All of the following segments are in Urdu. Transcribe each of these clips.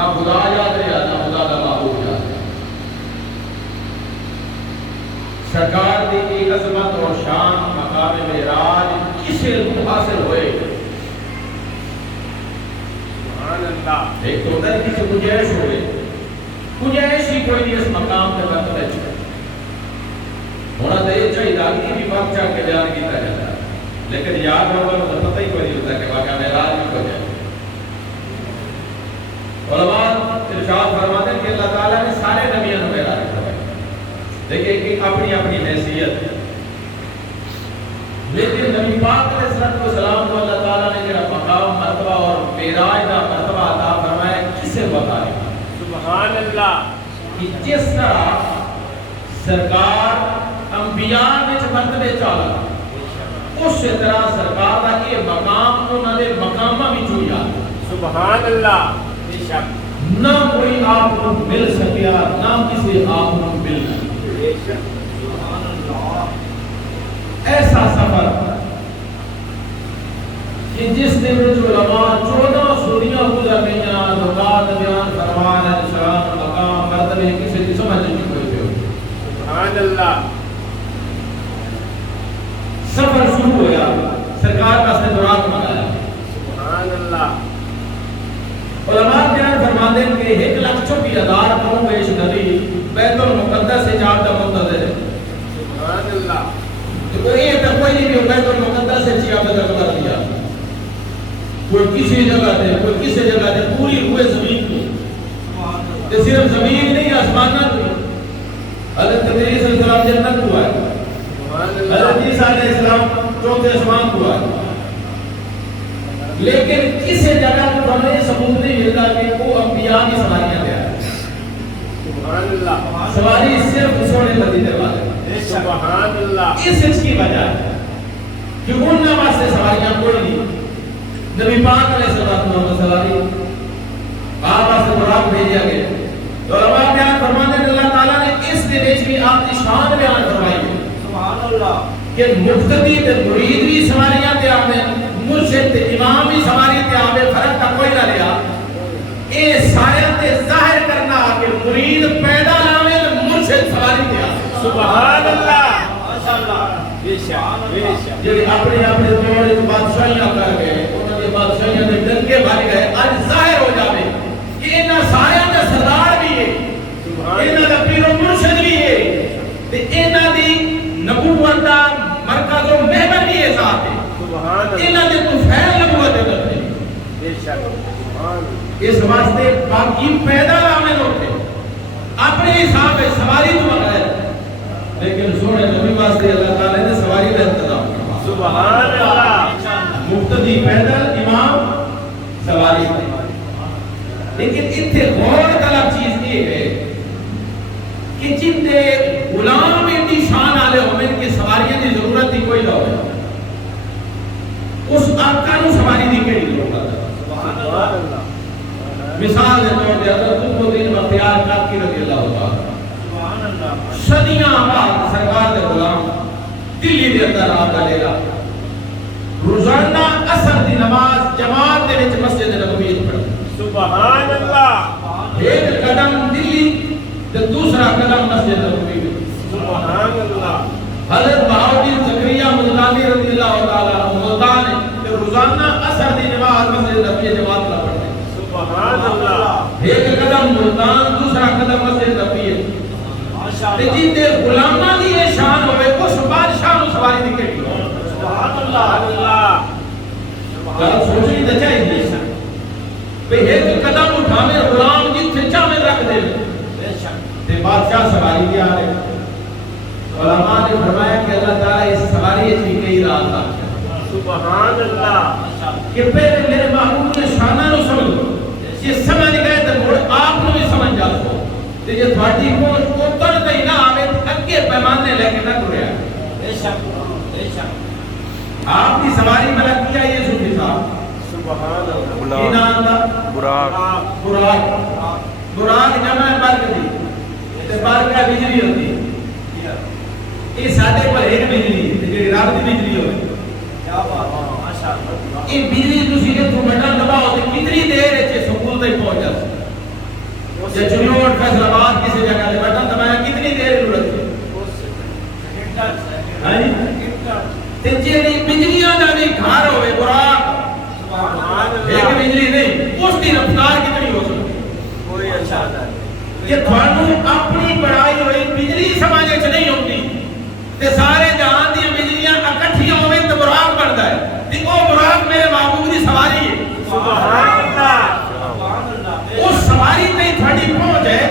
نہ خدا یاد رہا نہ خدا کا محبوب یاد رہا. سرکار کی عظمت اور شان مقام معراج کسے حاصل ہوئے؟ سبحان اللہ. ایک تو ادھر کسی گنجائش ہوئے، گنجائش ہی کوئی نہیں اس مقام پہ مرتبہ چاہیے ہونا تو یہ چاہیے آگے بھی بات چاہ کے بیان کیا جاتا ہے، لیکن یاد ہوگا تو پتہ ہی کوئی نہیں ہوتا کہ واقعہ معراج بھی ہو جائے. علماء ارشاد فرماتے ہیں کہ اللہ تعالیٰ نے سارے نبیوں کو معراج کروایا، دیکھیں کہ اپنی اپنی حیثیت، لیکن نبی پاک علیہ السلام کو اللہ تعالیٰ نے جڑا مقام مرتبہ اور معراج کا مرتبہ عطا فرمایا کسے بتائے؟ سبحان اللہ. کہ جس طرح سرکار انبیاء وچ مرتبے چالا اس طرح سرکار کا یہ مقام انہوں نے مقامہ وچوں یاد. سبحان اللہ. نہ کوئی آپ کو مل سکیا نہ کسی آپ کو مل سکیا. ایسا سفر کہ جس دن علماء 14 سوریاں گزر گئیاں لغات بیان فرمان شان مقام مرتبے کسی کی سمجھ نہیں کوئی تھے. سبحان اللہ. سفر شروع ہوا، سرکار کا سے براق منایا. سبحان اللہ. علماء بیان فرماتے ہیں کہ 1,34,000 قوم پیش نبی بیت المقدس سے جاب کا منتظر ہے. سبحان اللہ. کوئی ایسا کوئی نہیں کہ بیت المقدس سے جاب کا کر دیا، کوئی کسی جگہ دے کوئی کسی جگہ دے، پوری ہوئے زمین کو تے صرف زمین نہیں آسمانات کو. حضرت عیسیٰ علیہ السلام جنت کو آئے، حضرت عیسیٰ علیہ السلام چوتھے آسمان کو آئے، لیکن کسی جگہ کو ہمیں ثبوت نہیں ملتا کہ وہ انبیاء کی سواریاں دے آئے. سبحان اللہ. سواری صرف سونے مدینے والے. سبحان اللہ. اس کی وجہ ہے کہ ان واسطے سواریاں کوئی نہیں. نبی پاک علیہ السلام سواری آپ واسطے براق بھیجا گیا. تو علماء بیان فرماتے ہیں اللہ تعالیٰ نے اس دن بھی آپ کی شان بیان فرمائی ہے. سبحان اللہ. کہ مقتدی تے مرید بھی سواریاں دے آنے، مرشد تے امام بھی سواری تے آنے، فرق کا کوئی نہ لیا. اے سارے تے ظاہر کرنا کہ مرید پیدا لاوے تے مرشد سواری تے آنے. سبحان اللہ. ماشاءاللہ. بے شک بے شک. جڑے اپنے اپنے دور وچ بادشاہیاں کر گئے، انہاں دی بادشاہیاں دے ڈنکے بھر گئے، اج ظاہر ہو جاوے کہ انہاں سارے دا سردار بھی ہے، انہاں دا پیر و مرشد بھی ہے تے انہاں دی نبوت دا مرکز و محور بھی ہے ذات ہے. سبحان اللہ. انہاں دے تو فیض نبوت دے کرتے. بے شک. سبحان. اس واسطے باقی پیدا لاوے ہوتے اپنے حساب سے سواری تو بغیر، لیکن سونے نبی واسطے اللہ تعالی نے سواری کا انتظام کیا. سبحان اللہ. مقتدی پیدل، امام سواری. لیکن اتنے غور طلب چیز یہ ہے کہ جن دے غلام اتنی شان والے ہوئے کہ سواریاں کی ضرورت ہی کوئی نہ ہو، اس آقا نو سواری دی کیڑی ضرورت ہے. سبحان اللہ. مثال کے طور پر حضرت قطبالدین بختیار کاکی رضی اللہ تعالی صدیاں بعد سرکار دے غلام دلی دے اندر آپ کا ڈیرا روزانہ عصر دی نماز جماعت دے وچ مسجد نبوی پڑھتے. سبحان اللہ. ایک قدم دلی تے دوسرا قدم مسجد نبوی. سبحان اللہ. حضرت بہاؤالدین زکریا ملتانی رضی اللہ تعالی عنہ ملتان تے روزانہ عصر دی نماز مسجد نبوی جماعت لا پڑھتے. سبحان اللہ. ایک قدم ملتان دوسرا قدم مسجد نبوی. جن دے غلاماں دی یہ شان ہوئے اس بادشاہ نو سواری دی کیڑی. سبحان اللہ. گل سوچنی تے چاہیے کہ ایک قدم اٹھاوے غلام جتھے چاہے رکھ دے تے بادشاہ سواری دے آ رہے. علماء نے فرمایا کہ اللہ تعالی اس سواری کی کئی راز ہے. سبحان اللہ. کہ پہلے میرے محبوب نے شانہ نو سمجھو، یہ سمجھ گئے تے آپ نو بھی سمجھ جاؤ تے یہ تھوڑی پہنچ اوپر تے نہ آوے اگے پیمانے لے کے نہ ٹریا. بے شک بے شک. آپ کی سواری بلد کیا یہ صوفی صاحب. سبحان اللہ. کی نام دا براق. براق. براق جمع ہے برق دی تے برق بجلی ہوتی. یہ ساڈے پر ایک بجلی تے جڑی رب دی بجلی ہوے. کیا بات ہے. ماشاءاللہ. یہ بجلی تسی ایتھوں بٹن دباؤ تے کتنی دیر وچ سکول تک پہنچ جاتی. یا چنوٹ فیصل آباد کسی جگہ سے بٹن دبایا کتنی دیر ضرورت ہے تے جیڑی بجلیاں دا بھی گھر ہوئے براق ایک بجلی نہیں اس کی رفتار کتنی ہو سکتی کوئی اچھا نہیں کہ تھانوں اپنی بڑائی ہوئی بجلی سمجھے چ نہیں ہوتی تے سارے جہان دی بجلیاں اکٹھیاں ہوئے تو براق بنتا ہے تے وہ براق میرے محبوب دی سواری ہے سبحان اللہ اس سواری تے تھوڑی پہنچ ہے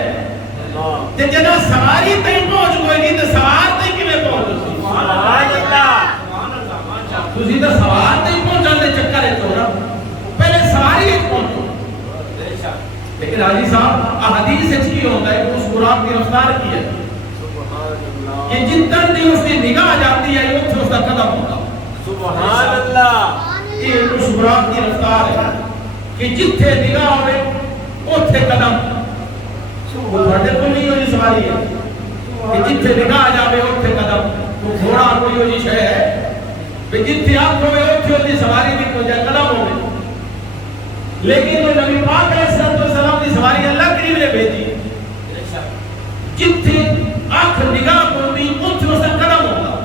تے جدا سواری تے پہنچ کوئی نہیں تے سوار تے کیویں پہنچ سبحان اللہ تسی تے سوار تے پہنچن دے چکر وچ ہو رہا پہلے سواری وچ پہنچو لیکن حاجی صاحب احادیث وچ کی ہوتا ہے کہ اس براق کی رفتار کی ہے کہ جتن دی اس کی نگاہ جاتی ہے اس سے اس کا قدم ہوتا سبحان اللہ یہ اس براق کی رفتار ہے کہ جتھے نگاہ ہوئے اوتھے قدم وہ بڑے کو نہیں ہوئی سواری ہے کہ جتھے نگاہ جاوے اوتھے قدم وہ گھوڑا کوئی ہوئی شے ہے کہ جتھے آپ ہوئے اوتھے ہوئی سواری بھی کو جائے قدم ہوئے لیکن وہ نبی پاک علیہ السلام دی سواری اللہ کریم نے بھیجی جتھے آنکھ نگاہ ہوئی اوتھے اس کا قدم ہوتا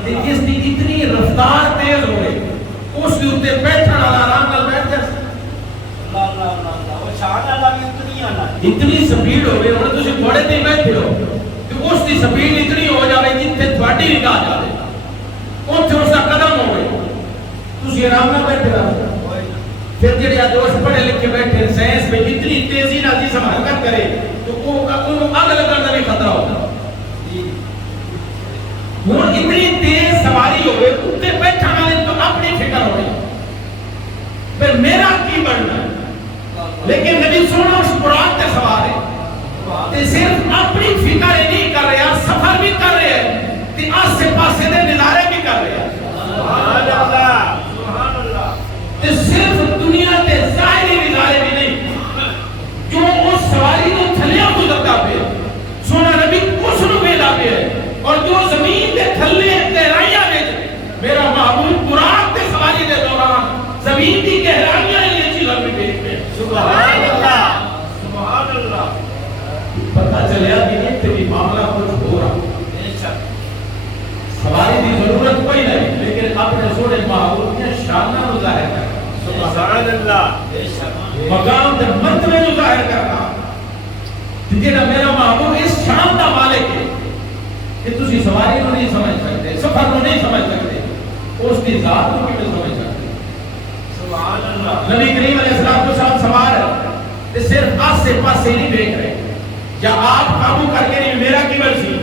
اس کی اتنی رفتار تیز ہوئے اس کے اوپر بیٹھنا والا آرام نال بیٹھ جائے اتنی سپیڈ ہوئے اور تسی گھوڑے تے بیٹھے ہو کہ اس کی سپیڈ اتنی ہو جائے جتنے تھوڑی نگاہ جائے اوتھے اس کا قدم ہوئے تسی آرام نال بیٹھے رہو پھر جڑے دوست پڑھے لکھے بیٹھے سائنس میں اتنی تیزی نال جسم حرکت کرے تو وہ اگ لگن کا بھی خطرہ ہوتا وہ اتنی تیز سواری ہوئے اوپر بیٹھا والے تو اپنی فکر ہو رہی پھر میرا کی بننا ہے لیکن نبی سونا اس براق تے سوار ہے تے صرف اپنی فکر نہیں کر رہے ہیں سفر بھی کر رہے ہیں تے آس سے پاسے دے نظارے بھی کر رہے ہیں سبحان اللہ تے صرف دنیا تے ظاہری نظارے بھی نہیں جو اس سواری کو تھلیاں گزرتا پہ سونا نبی اس نو بیدا پہ ہے اور جو زمین تے تھلے گہرائیاں وچ میرا محبوب براق تے سواری دے دوران زمین دی گہرائیاں یہ چیزاں بھی دیکھ پہ سبحان اللہ سبحان اللہ پتہ چلیا کہ یہ تیری معاملہ کچھ ہو رہا سواری دی ضرورت کوئی نہیں لیکن اپنے سونے محبوب کی شانہ کو ظاہر کرنا سبحان اللہ مقام تے مرتبے کو ظاہر کرنا جیڑا میرا محبوب اس شان دا مالک ہے کہ تسی سواری کو نہیں سمجھ سکتے سفر کو نہیں سمجھ سکتے اس کی ذات کو بھی سمجھ سکتے سبحان اللہ نبی کریم علیہ السلام کو ساتھ سوار ہے کہ صرف آس سے پاسے نہیں دیکھ رہے یا آپ قابو کر کے نہیں میرا کی ورسی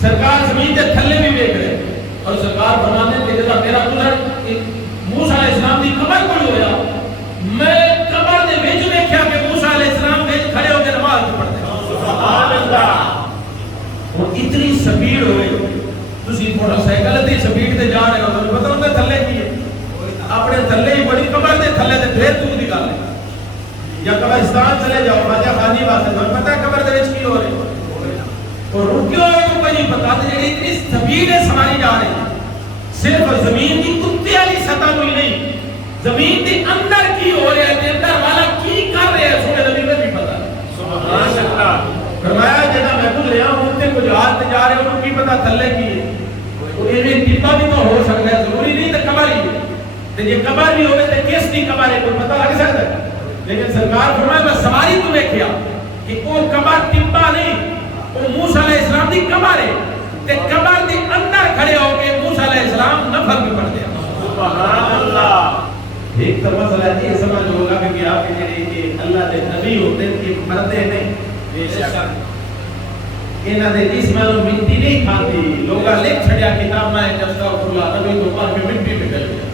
سرکار زمین تے تھلے بھی دیکھ رہے اور سرکار فرماتے ہیں کہ جب میرا گزر موسیٰ علیہ السلام دی قبر کوئی ہویا میں قبر دے وچ دیکھیا کہ موسیٰ علیہ السلام وچ کھڑے ہو کے نماز پڑھتے ہیں سبحان اللہ اور اتنی سپیڈ ہوئے تسی موٹر سائیکل تے سپیڈ تے جا رہے ہو تو پتہ ہوتا تھلے کی ہے اپنے تھلے ہی بڑی قبر دے تھلے تے پھر دور دی گل ہے یا قبرستان چلے جاؤ خواجہ خانی واسطے تو پتہ ہے قبر دے وچ کی ہو رہی اور رکیو ہے تو کوئی نہیں پتا تے جڑی اتنی سپیڈ ہے سواری جا رہی صرف زمین کی کتے والی سطح کوئی نہیں زمین کے اندر کی ہو رہا ہے اندر والا کی کر رہے ہیں سونے نبی میں بھی پتا سبحان اللہ فرمایا جدا میں گزریا ہوں تے کچھ ہاتھ جا رہے ہوں کی پتا تھلے کی ہے تو یہ ٹپا بھی تو ہو سکتا ہے ضروری نہیں تو قبر ہی ہے تے یہ قبر بھی ہوئے تے کس کی قبر ہے کوئی پتہ لگ سکتا ہے لیکن سرکار فرمایا میں سواری تو دیکھیا کہ وہ قبر ٹپا نہیں وہ موسیٰ علیہ السلام دی قبر ہے تے قبر دی اندر کھڑے ہو کے موسیٰ علیہ السلام نفل بھی پڑھ دیا سبحان اللہ ایک تو مسئلہ یہ سمجھ ہوگا کہ آپ کے جڑے اللہ دے نبی ہوتے ہیں کہ مرتے نہیں بے شک انہاں دے جسماں نوں مٹی نہیں کھاندی لوگا لکھ چھڑیا کتاب میں جستا اللہ نبی تو پڑھ کے مٹی میں ڈل گیا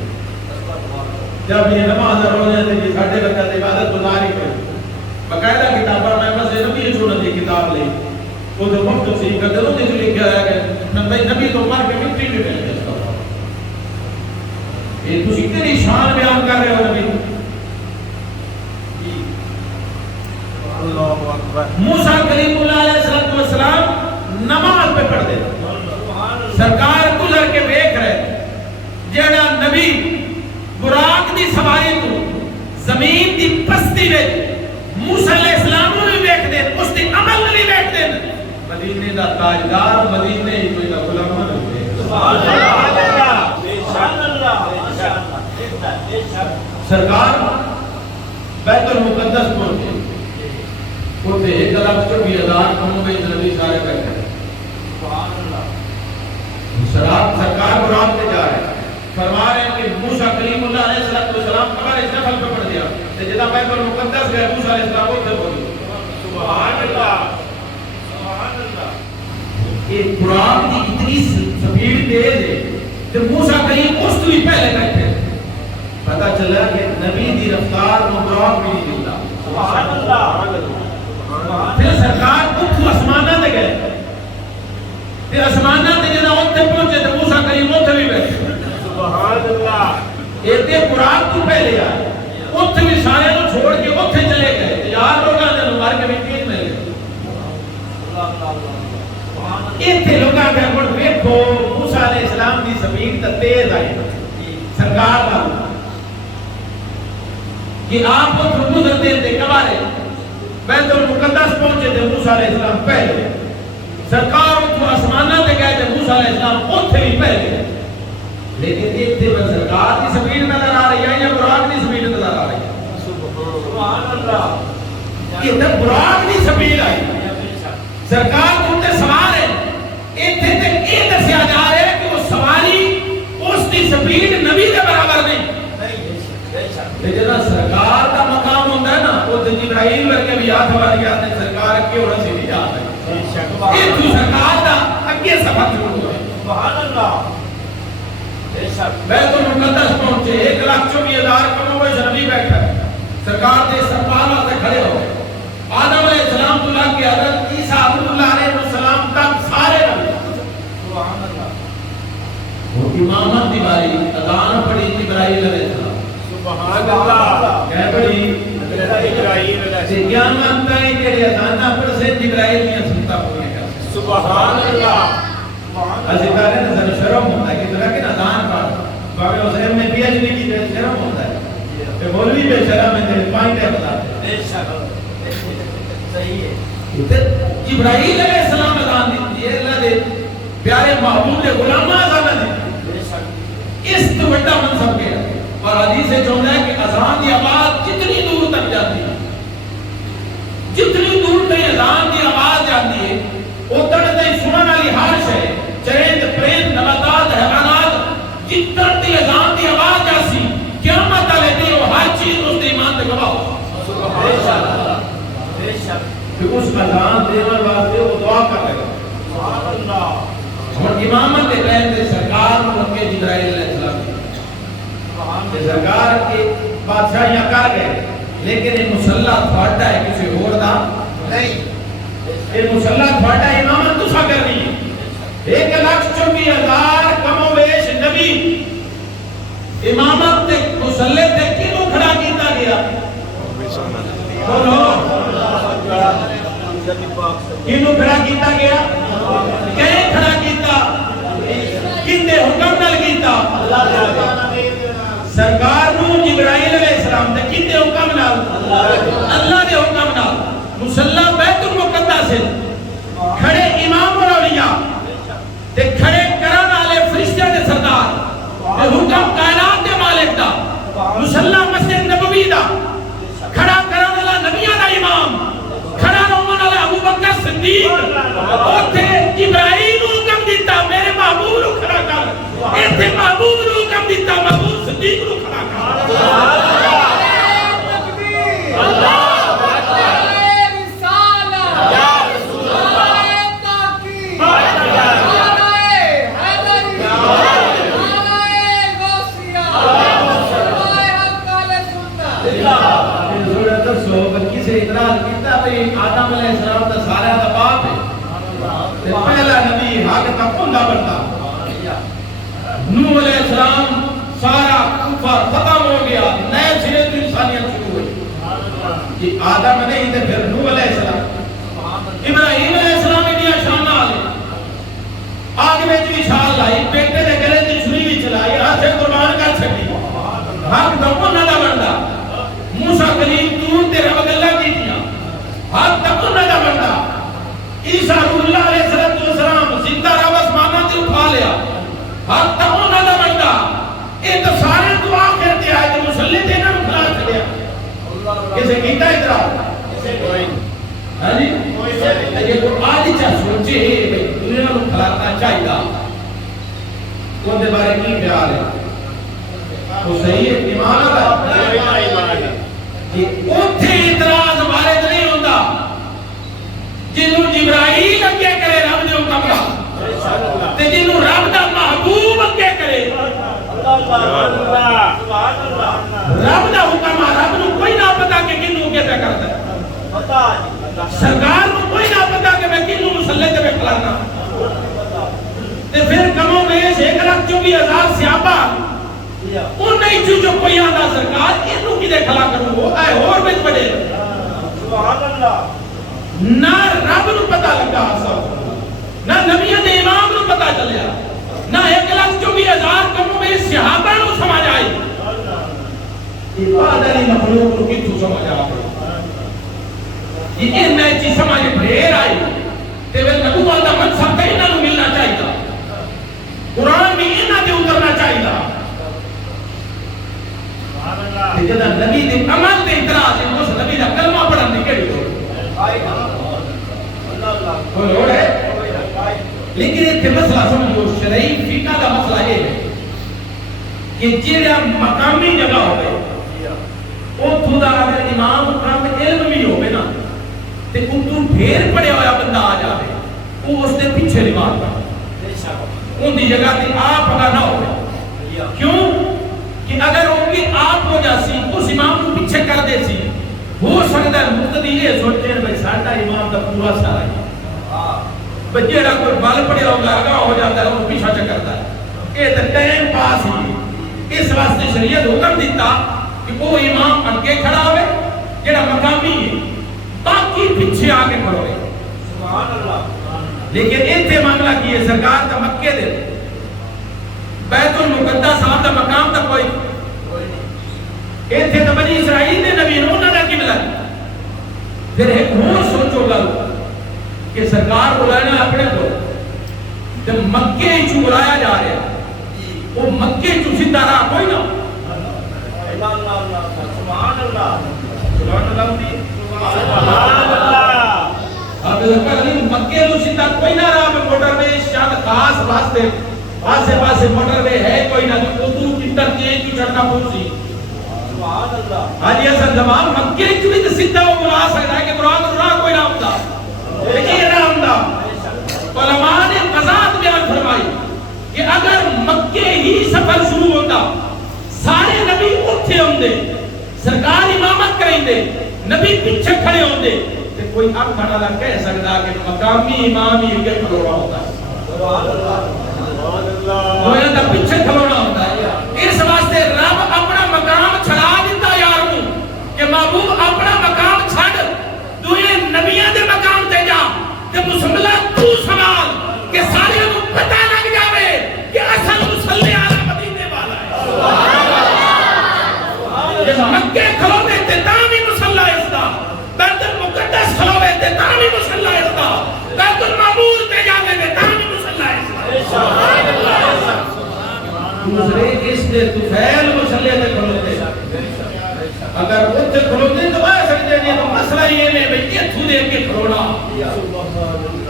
جب یہ نماز روزے تے یہ ساڈے وقت عبادت گزاری کرے باقاعدہ کتاباں میں بس نبی چون دی کتاب لئی وہ تو مفت سی قدروں نے لکھا ہے کہ نبی تو پڑھ کے مٹی میں ڈل گیا یہ تسی کیڑی شان بیان کر رہے ہو نبی اللہ اکبر موسیٰ کلیم اللہ علیہ السلام نماز پہ پڑھتے سرکار گزر کے دیکھ رہے جیڑا نبی براق دی سواری تو زمین دی پستی میں موسیٰ علیہ السلام نے دا تاجدار مدینے ہی کوئی دا غلام نہ ہوئے. سبحان اللہ. سبحان اللہ. سرکار بیت المقدس پہنچے. اٹھے 1,24,000 کموں میں نبی سارے بیٹھے. سبحان اللہ. سرکار برات کے جا رہے ہیں. فرما رہے ہیں کہ موسیٰ کلیم اللہ علیہ السلام قبر اس نفل پہ پڑھ دیا. جدا بیت المقدس گئے موسیٰ علیہ السلام کو تھے بولی. سبحان اللہ. سبحان اللہ. یہ قرآن کی اتنی سپیڈ تیز ہے کہ موسیٰ کلیم اس تو ہی پہلے بیٹھے. پتہ چلا کہ نبی دی رفتار میں قرآن بھی نہیں ملتا. سبحان اللہ. پھر سرکار کو آسمانہ دے گئے. پھر آسمانہ دے جدا اتنے پہنچے تو موسیٰ کلیم اتنے بھی بیٹھے. سبحان اللہ. ایتے قرآن تو پہلے آئے. اتنے بھی سارے کو چھوڑ کے اتنے چلے گئے. یار لوگاں نے مار کے بھی تین میں لے. ایتے لوگاں کے اپنے ویکھو موسیٰ علیہ السلام دی سپیڈ تا تیز آئی. سرکار کا کہ آپ کو گزرتے تھے کبارے بیت المقدس پہنچے تھے موسیٰ علیہ السلام پہلے. سرکار اتو آسمانہ دے گئے تھے موسیٰ علیہ السلام اتنے بھی پہلے. لیکن ایک تھے بس سرکار کی سپیڈ نظر آ رہی ہے یا قرآن کی سپیڈ نظر آ رہی ہے. سبحان اللہ. یہ تب قرآن کی سپیڈ آئی. سرکار کو تے سوار ہے. ایک تھے ایک دسیا جا رہے ہیں کہ وہ سواری اس کی سپیڈ نبی کے برابر نہیں. لیکن سرکار کا مقام ہوتا ہے نا وہ جبرائیل ورگے بھی ہاتھ ہماری آتے ہیں. سرکار کی اور سے بھی جاتا ہے. یہ تو سرکار کا اگے سفر شروع ہوا ہے. سبحان اللہ. بیت المقدس پہنچے. 1,24,000 کموں میں نبی بیٹھا ہے. سرکار دے سرپال سے کھڑے ہو. آدم علیہ السلام اللہ کے حضرت عیسیٰ اللہ علیہ السلام تک سارے نبی. سبحان اللہ. وہ امامت دی باری اذان پڑھی جبرائیل علیہ السلام. سبحان اللہ. کہہ پڑھی جبرائیل علیہ سے قیامت تائیں تیری اذان پر سے جبرائیل نے سنتا پڑھنے کا. سبحان اللہ. اسے کہہ رہے ہیں شرم ہوتا ہے کہ طرح کے اذان پڑھ بابا حسین نے پی ایچ ڈی کی شرم ہوتا ہے کہ مولوی بے شرم ہے تیرے پوائنٹ ہے بتاتے ہیں. صحیح ہے. جبرائیل علیہ السلام اذان دیتی ہے. اللہ دے پیارے محبوب دے غلامہ اذان دیتی. اس تو بڑا منصب گیا. اور حدیث سے چاہتا ہے کہ اذان دی آواز جتنی دور تک جاتی ہے جتنی دور تک اذان دی آواز جاتی ہے اتنے تک سنن والی ہر شے چرند پرند نباتات حیوانات جتنے تک اذان دی آواز جاسی قیامت والے دن وہ ہر چیز اس دے ایمان تے گواہ ہو. سبحان اللہ. بے شک. کہ اس اذان دینے واسطے وہ دعا کر رہے ہیں. سبحان اللہ. اور امامت کے ٹائم تے سرکار کو رکھے جبرائیل علیہ السلام کہ سرکار کے بادشاہیاں کر گئے لیکن یہ مسلح تھوڑا ہے کسی اور دا نہیں. یہ مسلح تھوڑا امامت تسا کرنی ہے. 1,24,000 کم و بیش نبی امامت تے مسلح تے کیوں کھڑا کیتا گیا؟ بولو کیوں کھڑا کیتا گیا؟ کہیں کھڑا کیتا؟ کنے حکم نال کیتا؟ سرکار نو جبرائیل علیہ السلام تے کنے حکم نال؟ اللہ دے حکم نال. مصلی بیت المقدس کھڑے امام الاولیاء تے کھڑے کرن والے فرشتیاں دے سردار تے حکم کائنات دے مالک دا مصلی مسجد نبوی دا کھڑا کرن والا نبیاں دا امام کھڑا رہن والا ابو بکر صدیق اوتھے جبرائیل نو حکم دیتا میرے محبوب نو کھڑا کر. ایتھے محبوب نو حکم دیتا محبوب صدیق نو کھڑا کر. اللہ آدم علیہ السلام دا سارا دا باپ ہے. پہلا نبی حق کا پندا بنتا. نوح علیہ السلام سارا کفر ختم ہو گیا. نئے سرے تو انسانیت شروع ہوئی. یہ آدم نہیں تھے پھر نوح علیہ السلام. ابراہیم علیہ السلام انڈیا شانہ آلے آگ میں جو اشار لائی بیٹے دے گلے دی چھری بھی چلائی ہاتھ سے قربان کر چھٹی. حق دا پندا بنتا. موسیٰ کلیم دور تیرے وگلہ کی دیا حق تک نہ بنتا. عیسیٰ اللہ علیہ السلام نظر آتا ہاں جی یہ تو آج چاہ سوچے بھئی دنیا کو کھلانا چاہیے گا تو ان دے بارے کی خیال ہے تو صحیح ہے ایمان ہے کہ اتھے اعتراض بارے نہیں ہوتا جنہوں جبرائیل اگے کرے رب دے کمرہ تے جنہوں رب دا محبوب اگے کرے رب دا حکم رب نو کوئی نہ پتا کہ کنوں اگے پہ کرتا ہے سرکار نو کوئی نہ پتا کہ میں کنوں مسلح تے پہ کھلانا تے پھر کموں میں 1,24,000 صحابہ ان نہیں جو کوئی آدھا سرکار انہوں کی دے کھلا کروں وہ آئے اور بچ بڑے نہ رب نو پتا لگا نہ نبیان امام نو پتا چلیا نہ 1,24,000 کموں میں صحابہ نو سمجھ آئی عبادت علی مخلوق نو کی تو سمجھ آئی یہ نئی چیز سمجھ بھیر آئی تے وہ نبوت دا منصب تے انہاں نو ملنا چاہیے تھا قرآن میں انہاں تے اترنا چاہیے تھا کہ جدا نبی دے عمل تے اعتراض ہے اس نبی دا کلمہ پڑھن دی کیڑی لوڑ کوئی لوڑ ہے لیکن یہ مسئلہ سمجھو شرعی فقہ دا مسئلہ یہ ہے کہ جڑا مقامی جگہ ہوئے او خدا اگر امام کام علم بھی ہوئے نا تے ان تو ڈھیر پڑے ہویا بندہ آ جائے وہ اس دے پیچھے نماز پڑھے ان دی جگہ تے آپ اگر نہ ہوئے کیوں کہ اگر ان کی آپ ہو جاسی اس امام کو پیچھے کر دے سی ہو سکتا ہے مقتدی یہ سوچتے ہیں بھئی ساڑھا امام دا پورا سارا ہے بچے رہا کوئی بال پڑے ہوگا آگاہ ہو جاتا ہے وہ پیچھا چکرتا ہے یہ تو ٹائم پاس ہی اس واسطے شریعت حکم دیتا کہ وہ امام اٹکے کھڑا ہوئے جڑا مقامی ہے باقی پیچھے آگے کھڑو ہے لیکن انتے معاملہ کیے سرکار کا مکے دے بیت المقدس صاحب دا مقام تا کوئی انتے تو بنی اسرائیل نے نبی انہوں نے کی ملا پھر ایک اور سوچو گا کہ سرکار بلانا اپنے کو جب مکے چو بلایا جا رہے ہیں وہ مکے چو سدھا رہا کوئی نہ سبحان اللہ اب مکے چو سدھا کوئی نہ رہا میں موٹر میں شاید خاص واسطے آسے پاسے موٹر میں ہے کوئی نہ جو اردو انٹرچینج کی چڑھنا پہنچی آج یہ سن زمان مکے چو بھی تو سدھا وہ بلا سکتا ہے کہ قرآن رہا کوئی نہ ہوتا لیکن یہ نام دا علماء نے قضات بیان فرمائی کہ اگر مکے ہی سفر شروع ہوتا سارے نبی اٹھے ہوں دے سرکار امامت کریں دے نبی پیچھے کھڑے ہوں دے کہ کوئی اب کھڑا نہ کہہ سکتا کہ مقامی امامی کے کھڑونا ہوتا ہے وہ یہ تو پیچھے کھڑونا ہوتا ہے اس واسطے رب اپنا مقام چھڑا دیتا یاروں کہ محبوب اپنا مقام چھڑ دوئے نبیان دے مقام تے جا تے مسلمہ تو سوال کہ سارے کو پتہ لگ جاوے کہ اصل مسلح آلہ مدینے والا ہے جب مکے کھلوے تے تامی مسلح استا بیت المقدس کھلوے تے تامی مسلح استا بیت المعمور تے جاوے تے تامی مسلح استا دوسرے اس دے تفیل مسلح تے کھلوے اگر وہ تے کھلوے تو بائے سکتے ہیں تو مسئلہ یہ ہے بھئی یہ تھو دے کے کھلونا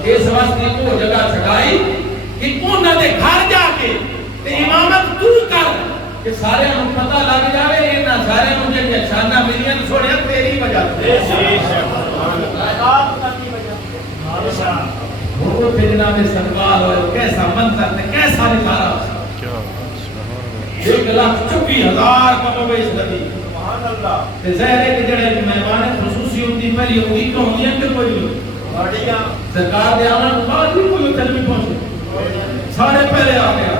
اس واسطے کو جگہ چھڑائی کہ انہوں نے گھر جا کے امامت تو کر کہ سارے ہم پتہ لگ جاوے انہاں سارے مجھے کہ شانہ ملین سوڑیا تیری وجہ وہ پھرنا میں سنوال ہوئے کیسا منظر نے کیسا نکارا 1,24,000 کمو بے اس نبی تے ظاہر ہے کہ جڑے مہمان خصوصی ہوتی پہلی ہوئی تو ہوندی ہے کہ کوئی نہیں سرکار دے آنا بعد بھی کوئی تلمی پہنچے سارے پہلے آ گیا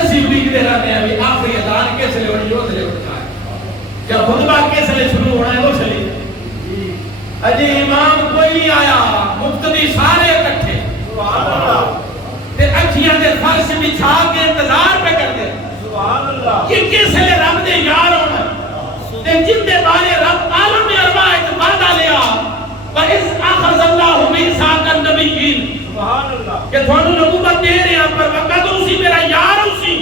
اسی ویک دے رہنے ہیں ابھی آخری اذان کیسے لے ہونی وہ سے لے ہوتا ہے کیا خطبہ کیسے لے شروع ہونا ہے وہ چلی اجی امام کوئی نہیں آیا مقتدی سارے اکٹھے تے اکھیاں دے فرش بچھا کے انتظار پہ کرتے یہ کیسے لے رب دے یار ہونا تے جن دے بارے رب عالم میں اربا وعدہ لیا وَإِذْ أَخَذَ اللَّهُ مِيثَاقَ النَّبِيِّينَ کہ تھانو نبوت دے رہے ہیں پر وقت اسی میرا یار اسی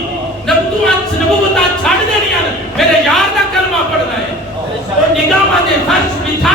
نبوت چھڑ دے رہی ہیں میرے یار کا کلمہ پڑھنا ہے اور نگاہ دے فرش بچھا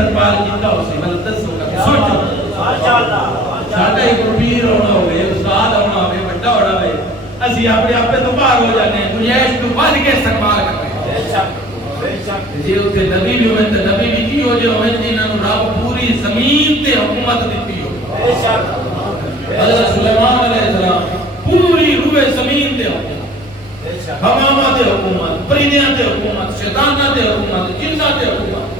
استقبال کیتا اسی وقت دسو گا سوچو ماشاءاللہ ساڈا ایک پیر ہونا ہوئے استاد ہونا ہوئے بڑا ہونا ہوئے اسی اپنے آپ تو باہر ہو جانے ہیں گنجائش تو بڑھ کے استقبال کرتے ہیں بے شک بے شک جی اتنے نبی بھی ہوئے تو نبی بھی کی ہو جو ہوئے جنہوں نے رب پوری زمین تے حکومت دیتی ہو بے شک حضرت سلیمان علیہ السلام پوری روئے زمین تے حکومت بے شک حمامہ تے حکومت پرندیاں تے حکومت شیطانہ تے حکومت جنہ تے حکومت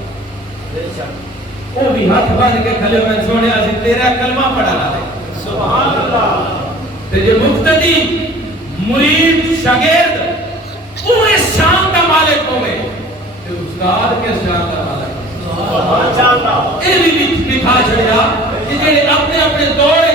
بے شک وہ بھی ہاتھ بن کے کھلے ہوئے سونے آسی تیرا کلمہ پڑھا رہا سبحان اللہ تے جو مقتدی مرید شاگرد وہ اس شان کا مالک ہوئے تے استاد کے شان کا مالک ماشاءاللہ یہ بھی لکھا چھڑیا کہ جڑے اپنے اپنے دور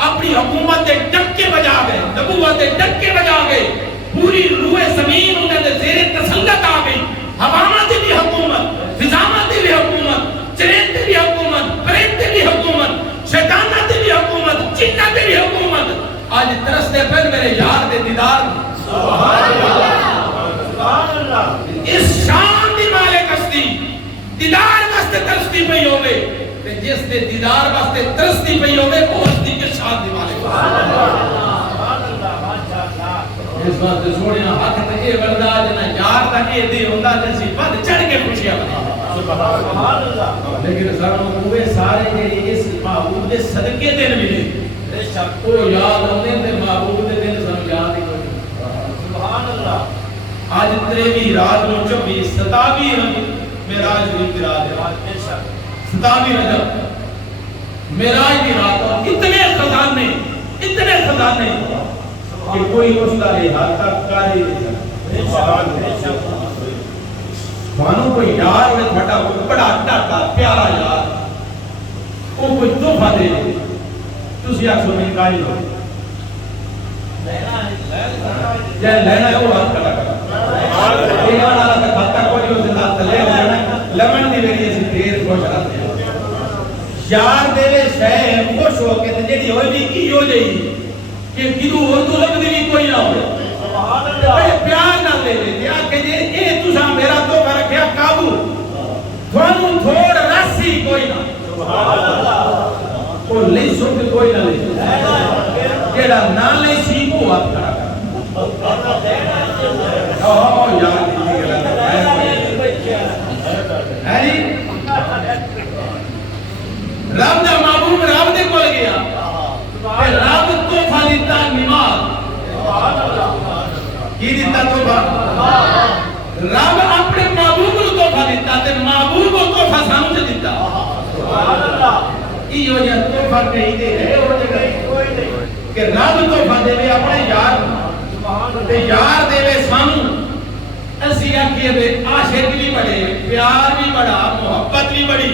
اپنی حکومت دے ڈکے بجا گئے نبوت دے ڈکے بجا گئے پوری روئے زمین انہیں دے زیر تسلط آ گئی حوامہ دی بھی حکومت فضامہ دی بھی حکومت چرین دی بھی حکومت پرین دی بھی حکومت شیطانہ دی بھی حکومت جنہ دی بھی حکومت آج ترستے پھر میرے یار دے دیدار سبحان اللہ سبحان اللہ اس شان دی مالک ہستی دیدار واسطے ترستی پئی ہوئے جس دے دیدار واسطے ترستی پئی ہوئے وہ ہستی کے شان دی مالک سبحان اللہ ماشاءاللہ اس واسطے سوڑیاں حق تک یہ بردہ جنا یار تک یہ دے ہوندہ جیسی بد چڑھ کے خوشیاں بنا سبحان اللہ لیکن ساروں ہوئے سارے جیلی اس محبوب دے صدقے دن ملے بے شک وہ یاد ہونے دے محبوب دے دن سن یاد ہی کوئی سبحان اللہ آج تریوی رات نو چوبی ستاوی میراج ہوئی رات ہے بے شک ستاوی رجب میراج دی رات اتنے خزانے کہ کوئی اس کا احاطہ کر ہی نہیں سکتا بے شک مانو کوئی یار میں بڑا ڈاٹا پیارا یار وہ کوئی تحفہ دے تسی آخو میں کائی ہو جائے لینا ہے وہ ہاتھ کھڑا کرا دینا والا تک ہاتھ کوئی اسے ہاتھ لے ہو جانا لمن دی میری ایسی دیر خوش آتے ہیں یار دے شے خوش ہو کے جیڑی ہوئی بھی کی ہو جائی کہ کدو اردو لگ دی کوئی نہ ہوئے سبحان اللہ بڑے پیار نہ لے لے دیا کہ جی اے تسا میرا تحفہ رکھیا قابو تھوانو تھوڑ راسی کوئی نہ سبحان اللہ وہ لئی سن کے کوئی نہ لئی جیڑا نہ لئی سی کو ہاتھ کھڑا کر یار ہے جی رب دا محبوب رب دے کول گیا رب تحفہ دیتا نماز کی دیتا تحفہ رب اپنے محبوب کو تحفہ دیتا تے محبوب کو تحفہ سانو سے دیتا سبحان اللہ یہ وجہ تحفہ کہیں دے رہے ہو جگہ کہ رب تحفہ دے وے اپنے یار تے یار دے وے سانو اسی آکھیے دے عاشق بھی بڑے پیار بھی بڑا محبت بھی بڑی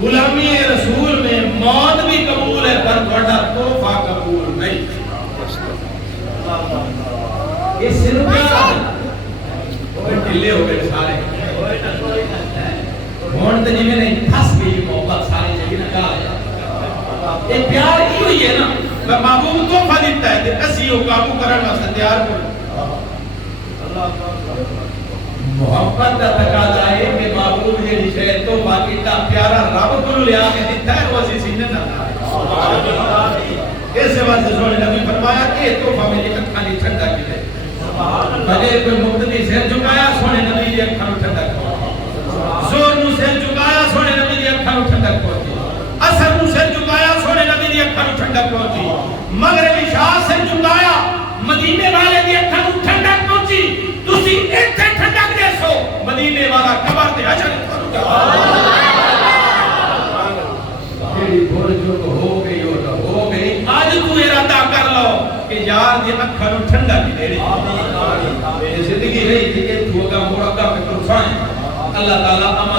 غلامی رسول میں موت بھی قبول ہے پر بڑا تحفہ قبول نہیں یہ صرف وہ ڈلے ہو گئے سارے ہون تو جی میں نہیں پھس گئی محبت سارے جگہ نہ کہا یہ پیار ہی ہوئی ہے نا میں محبوب تحفہ دیتا ہے اسی ہو قابو کرن واسطے تیار کروں محبت کا تقاضا ہے کہ محبوب جڑی شے تو باقی تا پیارا رب کو لیا کے دیتا ہے وہ اسی سینے نہ اس واسطے سونے نبی فرمایا کہ تحفہ میری اکھاں دی ٹھنڈا کی ہے بجے کوئی مقتدی سر جھکایا سونے نبی دی اکھاں نوں ٹھنڈا کر زور نو سر جھکایا سونے نبی دی اکھاں نوں ٹھنڈا کر اثر نو سر جھکایا سونے نبی دی اکھاں نوں ٹھنڈا کر مغرب عشاء سر جھکایا مدینے والے دی اکھاں نوں ٹھنڈا پہنچی تسی ایتھے ٹھنڈک دے سو مدینے والا قبر تے اجر تیری بھول جو ہو گئی ہو گئی آج تو ارادہ کر لو کہ یار دی اکھاں نوں ٹھنڈا کی دے رہی زندگی رہی تھی کہ تو کا موڑا کا اللہ تعالی